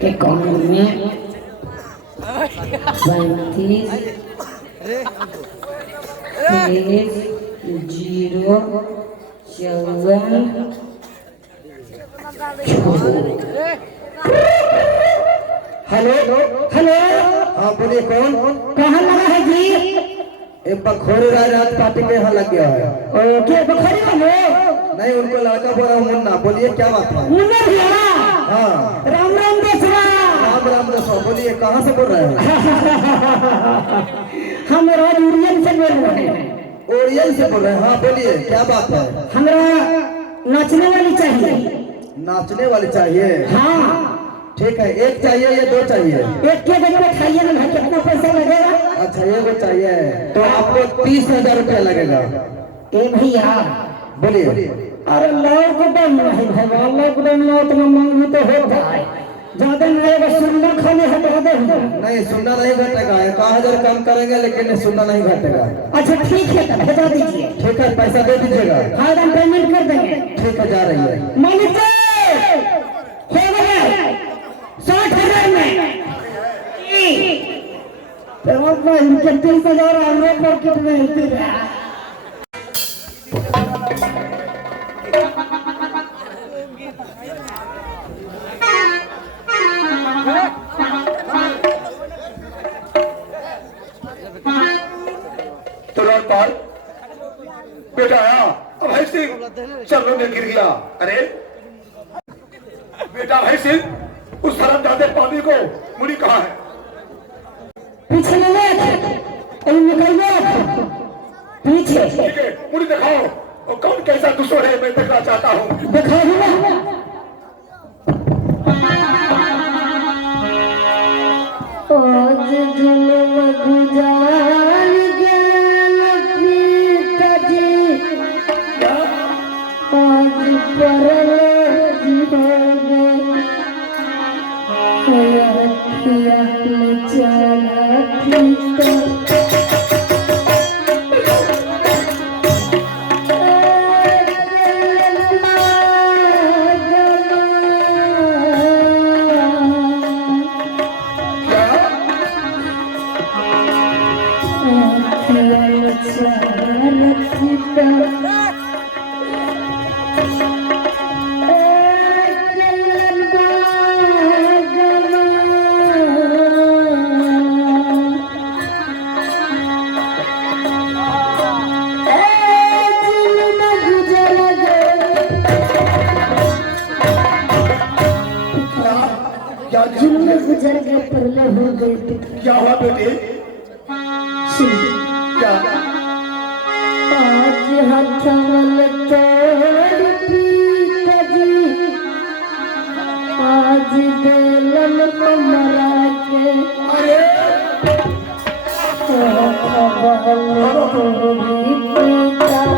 के कॉर्नर में 35 23 0 54। Hello hello, हाँ बोलिए कौन? कहाँ लगा है जी? एक बखोरी रात पार्टी में यहाँ लग गया है। क्या बखरी वाले? नहीं, उनको लड़का बोला हूँ मुन्ना। बोलिए क्या बात है? मुन्ना भैया, हाँ राम राम दसरा। राम राम दसो। बोलिए कहाँ से बोल रहे हैं? हम ओरियन से बोल रहे हैं। ओरियन से बोल रहे हैं? हाँ बोलिए क्या बात है? हमरा नाचने वाली चाहिए। नाचने वाली चाहिए? हाँ ठीक है, एक चाहिए या दो चाहिए? एक के जगह में खाइए ना भाई, कितना पैसा लगेगा? अच्छा एगो चाहिए तो आपको 30,000 रुपया लगेगा। ए भैया बोलिए। अरे लॉकडाउन नहीं भगवान, लॉकडाउन में उतना मांग तो होता है, ज्यादा नहीं होगा। सुनना खाली हटा दे। नहीं सुनना नहीं घटेगा, 1,000 कम करेंगे लेकिन सुनना नहीं घटेगा। अच्छा ठीक है, तब भेजा दीजिए। ठीक है, पैसा दे दीजिएगा। हाँ हम पेमेंट कर देंगे। ठीक है, जा रही है। मालिक हो गया 60,000 में। तो इनके 30,000 हमरे पॉकेट में हिलती रहा। तो राजपाल बेटा आया। अब भाई सिंह चलो में गिर गया। अरे बेटा भाई सिंह, उस हरामजादे पानी को मुड़ी कहाँ है? पीछे ले निकल पीछे। ठीक है, मुड़ी दिखाओ। और कौन कैसा दुश्मन है मैं देखना चाहता हूँ। दिखाओ ना। आज जुल्म गुजार गेल पिताजी, आज परल जीवोगे, खिया चला पिता। गुजर गए परले हो गए। क्या हुआ बेटे? क्या? आज हथवल तोड़ पिताजी, आज बेलन कमरा के। अरे हथवल तोड़ी पिता,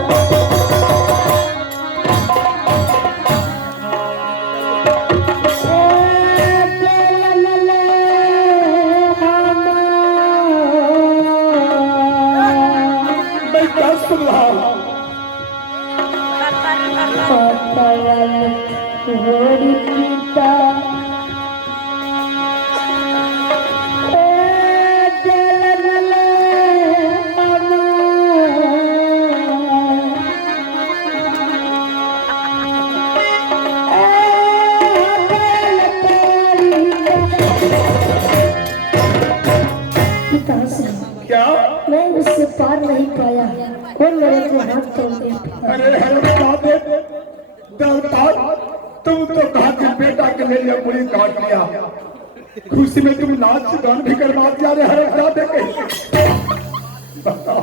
होरी पिता। क्या? मैं उससे पार नहीं पाया, वो मेरे को हाथ तोड़ दिया। अरे तुम तो कहा कि बेटा के लिए पूरी काट लिया, खुशी में तुम नाच गान भी करवा दिया। रे हरामजादे कहीं। बताओ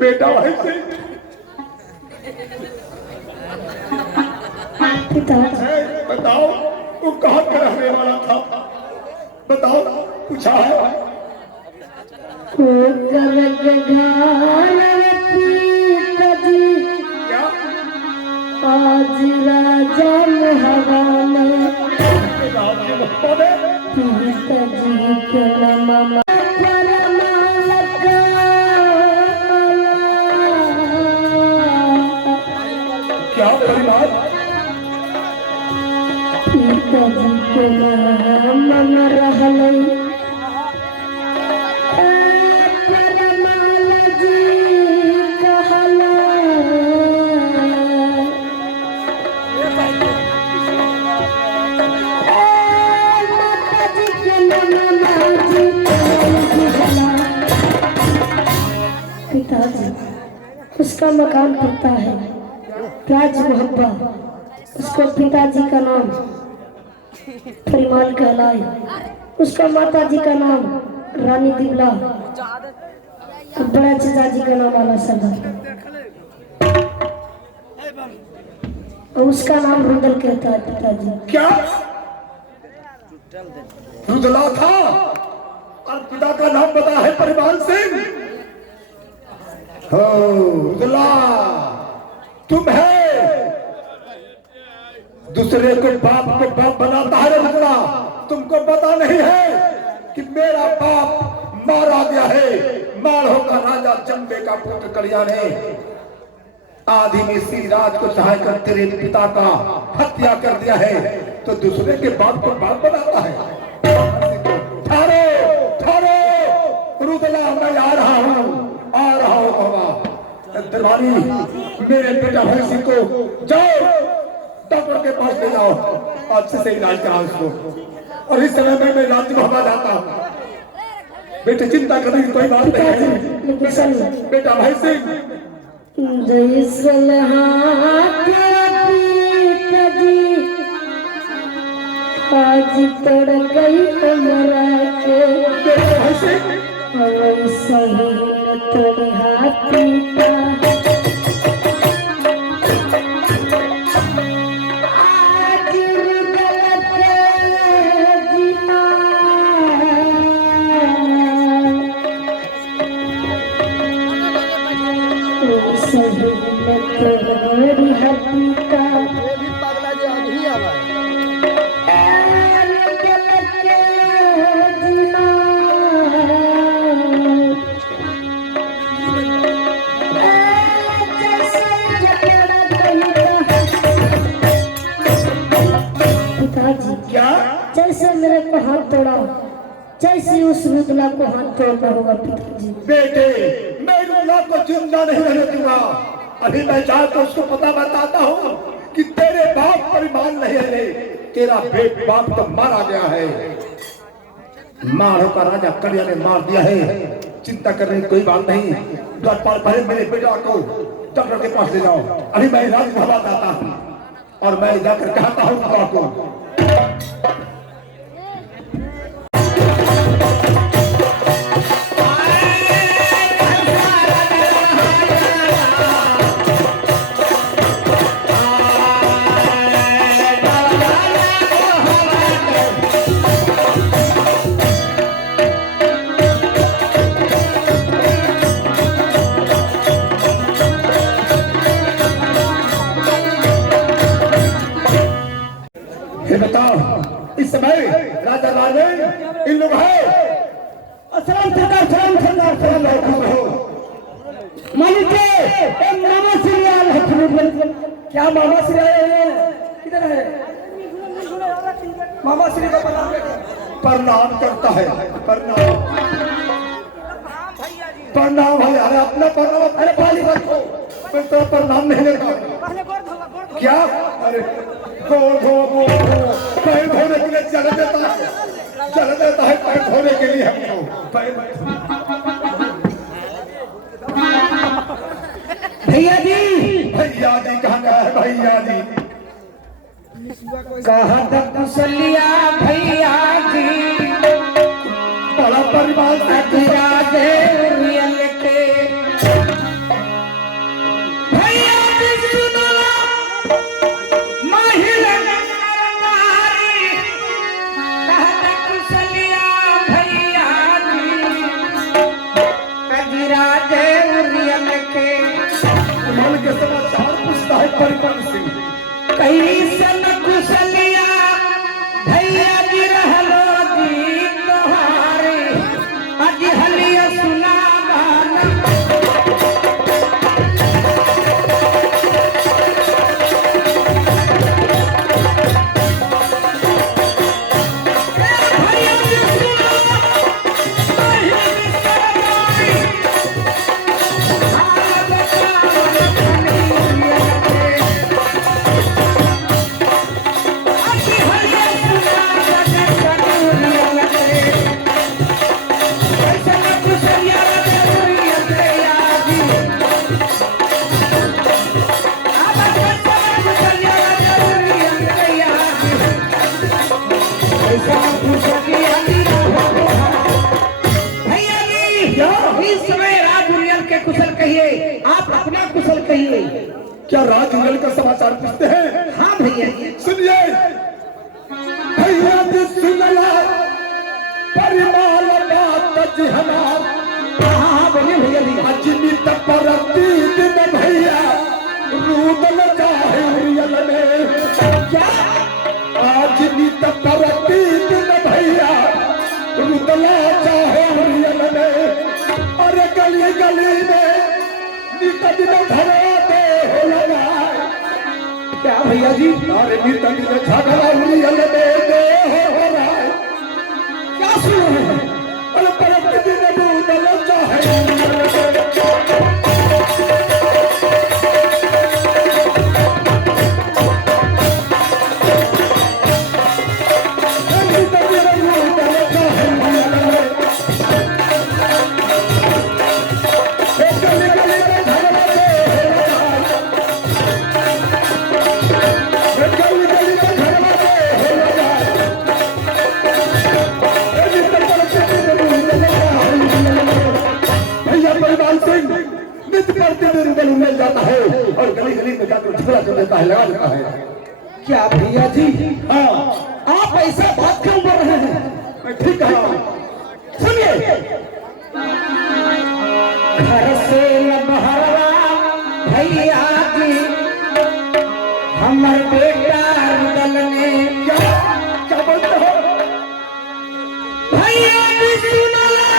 बेटा भाई से बताओ तू कहाँ का रहने वाला था? बताओ, पूछा है? क्या? आज राजा हवा में पिताजी के नाम क्या परिवार? पिताजी को मन रहलै परमाला जी कहला माताजी के नमना जी कहला पिताजी उसका मकान पड़ता है राज मोहब्बा, उसका पिताजी का नाम परिमाल कहलाए, उसका माता जी का नाम रानी दिवला, बड़ा चाचा जी का नाम आला सरदार और उसका नाम रुदल कहता है पिताजी। क्या रुदला था और पिता का नाम पता है परिवाल सिंह? हो रुदला तुम है, दूसरे को बाप बनाता है रुदला। तुमको पता नहीं है कि मेरा बाप मारा गया है। माड़ो का राजा चंबे का पुत्र कलिया ने आदि में श्री राज को सहाय कर तेरे पिता का हत्या कर दिया है, तो दूसरे के बाप को बाप बनाता है। ठहरो ठहरो रुदला, मैं आ रहा हूँ बाबा। दरबारी मेरे बेटा भैंसी को जाओ डॉक्टर के पास ले जाओ, अच्छे से इलाज कराओ उसको। और इस समय में मैं रात भवा जाता हूँ। बेटे चिंता करने की कोई बात नहीं है। बेटा भैंसी जय पिताजी आज तोड़ गई हमरा के भैंसी सही तोड़ हाथी का आज रुदल के जीना सही तोड़ हाथी का क्या जैसे मेरे को हाथ तोड़ा जैसे उस रुदला को हाथ तोड़ना होगा पिताजी। बेटे मैं रुदला को जिंदा नहीं रहने दूंगा। अभी मैं जाकर उसको पता बताता हूँ कि तेरे बाप परिमाण नहीं है, तेरा बाप तो मारा गया है। मारो का राजा कलिया ने मार दिया है। चिंता करने की कोई बात नहीं। द्वारपाल पहले मेरे बेटा को डॉक्टर के पास ले जाओ। अभी मैं राजभवन जाता हूँ और मैं जाकर कहता हूँ को बताओ इस समय राजा राजे इन लोग है। सलाम सरदार मालिक मामा श्री आल है। क्या मामा श्री आए हैं? किधर है मामा श्री का प्रणाम करता है। प्रणाम भाई। अरे अपना प्रणाम, अरे पाली रखो। मैं तो प्रणाम नहीं लेता। क्या? अरे पैर धोने के लिए चल देता है पैर धोने के लिए हमको। भैया जी कहाँ गया है भैया जी? कहाँ तक कुशलिया भैया जी बड़ा परिवार से राधे रियल के भैया जी सुनो महिला नारी कहाँ तक कुशलिया भैया जी राधे रियल के मन के समाचार पूछता है परिवार सिंह। कैसन कुशलिया भैया जी रहलो जी तोहारे अज हलिया सुना ऐसा कुछ किया भैया जी, इस समय राज उरियल के कुशल कहिए, आप अपना कुशल कहिए। क्या राज उरियल का समाचार पूछते हैं? हाँ भैया जी। सुनिए भैया जी, सुनला परिमाल बात जी हमार। हाँ बोलिए भैया जी। अजनी तपरती दिन भैया रूदल चाहे उरियल में। क्या अजनी तपरती दिन भैया रूदला चाहे उरियल में। अरे गली गली में निकट में धरा दे हो लगा। क्या भैया जी? अरे निकट में झगड़ा उरियल में दे हो रहा है। क्या सुन रहे हैं? अरे परपति ने रूदल चाहे मिल जाता है और गली गली में जाकर झगड़ा कर देता है, लगा देता है। क्या भैया जी? हाँ, आप ऐसा बात क्यों बोल रहे हैं? मैं ठीक कहा। सुनिए, घर से न बहरवा भैया जी, हमर बेटा रुदल ने। क्या बोलते हो? भैया जी सुनला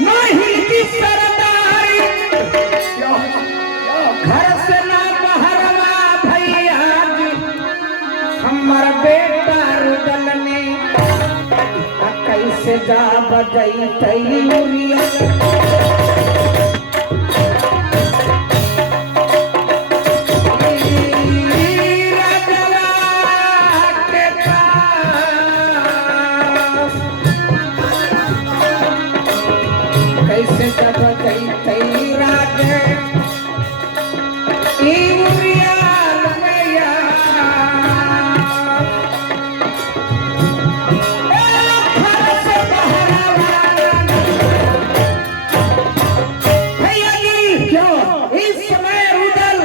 नहीं की सरदारी, घर से न बहरवा भैया जी, हमर बेटा रुदल ने। कैसे जा बजई तैयारिया, कैसे जब गई तई राज भैया जी। क्या इस समय रुदल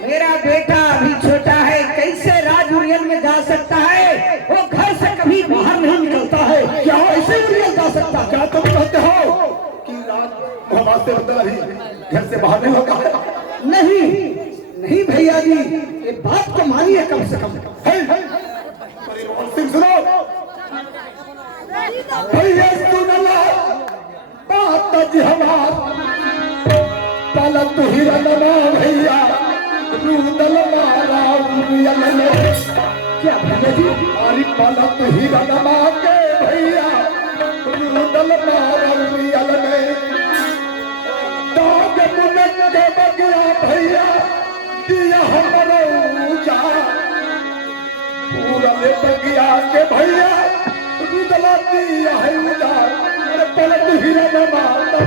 मेरा बेटा अभी छोटा है, कैसे राज उरियल में जा सकता है? वो घर से कभी बाहर नहीं निकलता है। क्या ऐसे उरियल जा सकता? क्या तुम कहते हो कि रात मोहम्मद से रुदल अभी घर से बाहर नहीं होता है? नहीं नहीं भैया जी, ये बात को मानिए कम से कम। परिवार सिंह सुनो, भैया सुनला बात जी हमार। पलक हिरनमा भैया रूदल मारा उरियल में। क्या भैया जी? अरे पलक हिरनमा के भैया रूदल मारा उरियल में। दाग मुनक के बगिया भैया दिया हमरो ऊंचा। पूरा ले बगिया के भैया रुदला दिया है ऊंचा। अरे पलक हिरनमा मारा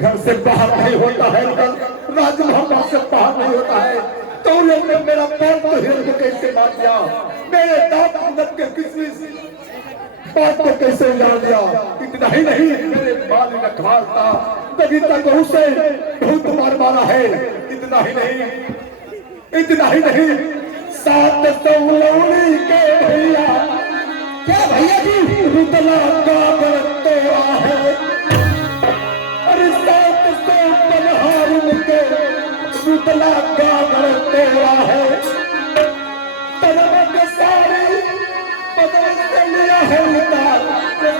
घर से बाहर नहीं होता है, राजमहल से बाहर नहीं होता है। तो लोग ने मेरा पैर तो हिल को कैसे मार दिया, मेरे दांत अंदर के किसी बात को कैसे उजाड़ दिया। इतना ही नहीं, मेरे बाल रखवाल था तभी तक उसे बहुत मार मारा है। इतना ही नहीं, इतना ही नहीं, 700 लौड़ी के भैया। क्या भैया जी? रुदला का तेरा है। अरे 700 पनहार के रुदला का तेरा है। तनमक सारी बदल से लिया है उतार,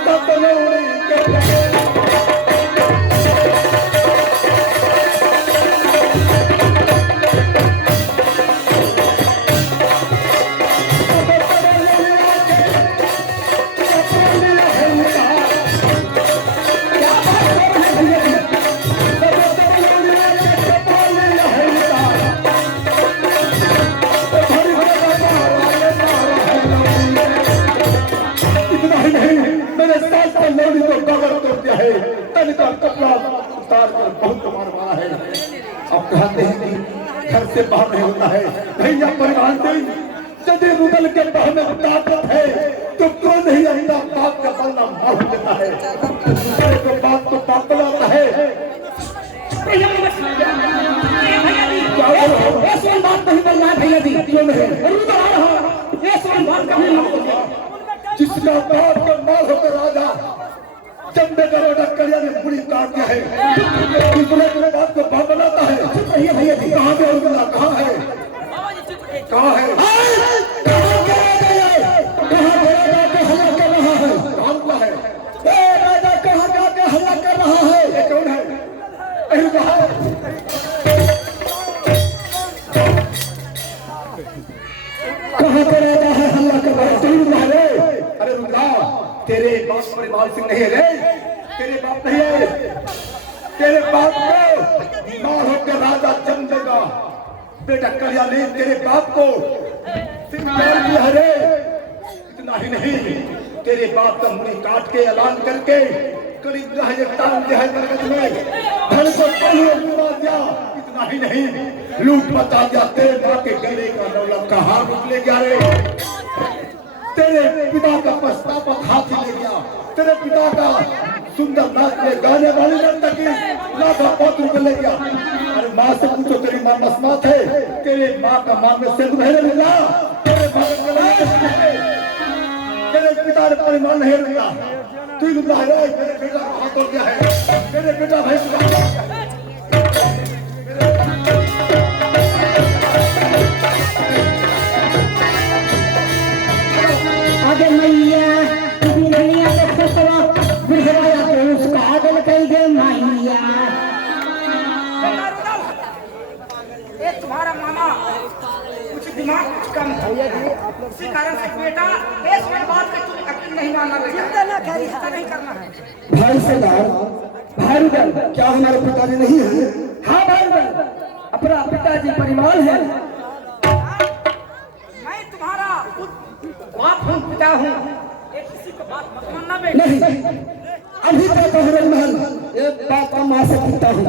7 लौड़ी के मेरे साथ तो लोड़ी को बगड़ तोड़ दिया है, तन का कपड़ा उतार कर बहुत मार मारा है। अब कहते हैं कि घर से बाहर नहीं होता है, भैया परिवार से यदि रुदल के बाहर में ताकत है तो क्यों नहीं अपना बाप का बलना मार देता है। दूसरे को बाप को बाप बनाता है। भैया जी ये सोन बात नहीं बोलना है भैया जी, क्यों नहीं रुदल आ रहा ये सोन बात कभी मत बोलना। जिसका बाप का माल होकर राजा चंदे का रोटा कलिया ने बुरी काट दिया है, दूसरे के बाप को बाप बनाता है। भैया भैया जी कहाँ पे रुदल, कहाँ है, कहाँ है, तेरे बाप परिवार सिंह नहीं है रे, तेरे बाप नहीं है, तेरे बाप को मार होकर राजा चंदेगा बेटा कलिया ने तेरे बाप को सिंह मार दिया है रे। इतना ही नहीं, तेरे बाप का मुड़ी काट के ऐलान करके करीब टांग दिया है नरक में, धन को मार दिया। इतना ही नहीं, लूट मचा दिया, तेरे माँ के गले का दौलत का हाथ निकले गया रे। तेरे पिता का पछतावा हाथी ले गया, तेरे पिता का सुंदर नाच में गाने वाली नर्तकी लाखों पौध ले गया। अरे माँ से पूछो तेरी माँ मसमात है, तेरे माँ का माँ में सिंदूर नहीं मिला, तेरे माँ का तेरे पिता ने परिमाण नहीं मिला। तू रुला है, मेरे बेटा का हाथ हो गया है, मेरे बेटा भाई आगे मैया दुनिया के खुशरा बुढ़ाया तो उसका आदल कर दे मैया। ये तुम्हारा मामा कुछ दिमाग कुछ कम है, इसी कारण से बेटा इस बात का तुम यकीन नहीं मानना बेटा, चिंता नहीं करना है। भाई सरदार, भाई रुदल, क्या हमारे पिताजी नहीं है? हाँ भाई अपना पिताजी परिवार है, मैं तुम्हारा बाप हूँ, पिता हूँ, ये किसी को बात मत मानना बेटा। नहीं, अभी तक बहरल महल एक बात का मां से पूछता हूँ।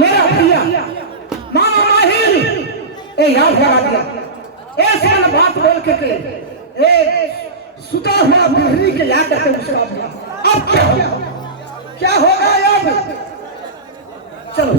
मेरा भैया मामा माहिर ए याद करा दिया, ऐसे न बात बोल के ए सुता हुआ बिजली के याद करके उसका दिया। अब क्या होगा अब? चलो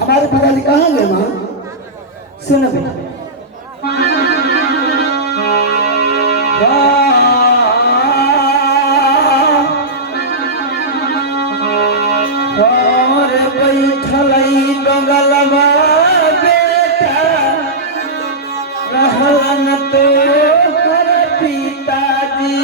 हमारे पिताजी कहाँ गए माँ? सुनो बेटा, और बैठलई बगलवा बेटा रहलन तो कर पिताजी।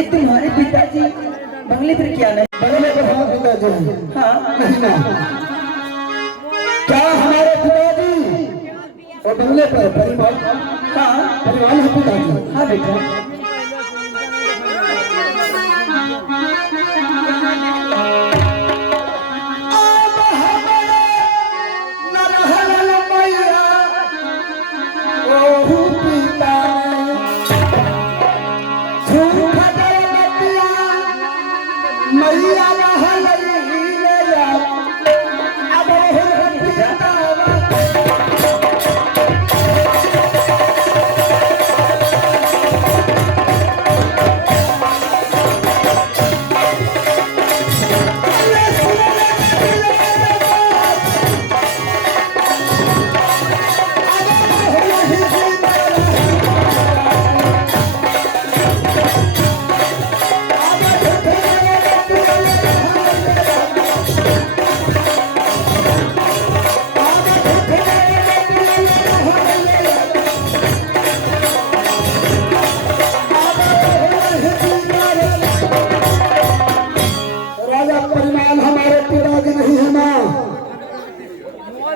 ये तुम्हारे पिताजी बंगले पर क्या नहीं? बंगले पर हमारे पिताजी हैं। हाँ नहीं ना, क्या हमारे पिताजी और बंगले पर परिवार, हाँ परिवार है पिताजी। हाँ बेटा।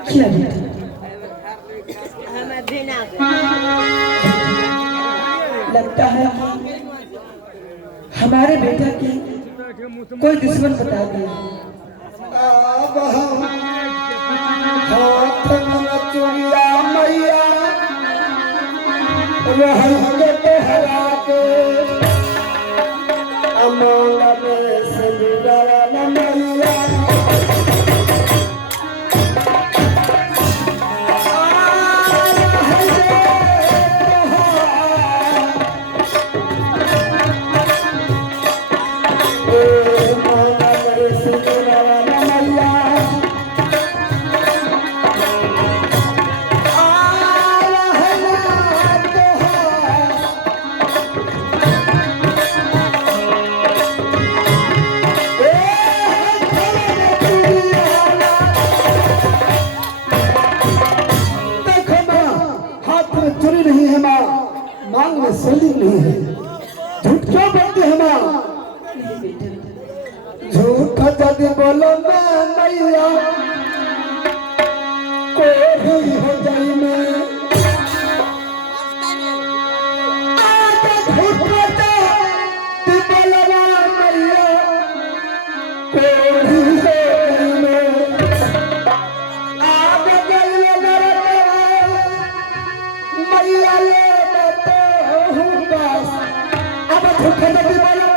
क्या बेटा? लगता है कि हमारे बेटा की कोई दुश्मन बता दिया। अब हम हाथ में चुरिया मैया रहेंगे तो हरा के अमोला में से बिगड़न मैया। चोरी नहीं है माँ, मांग में सोली नहीं है। झूठ क्यों बोलते हैं माँ? झूठ जब बोलो मैं मैया कोई हो जाई मैं। झूठ जब बोलो मैं मैया कोई हो जाई मैं। आप गल मैया ले तो हूँ बस, अब झूठ जब बोलो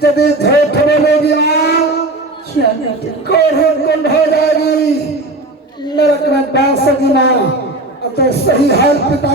झूठ बोलेगी कुंड हो जाएगी, नरक में डाल सकी माँ। तो सही हाल पिता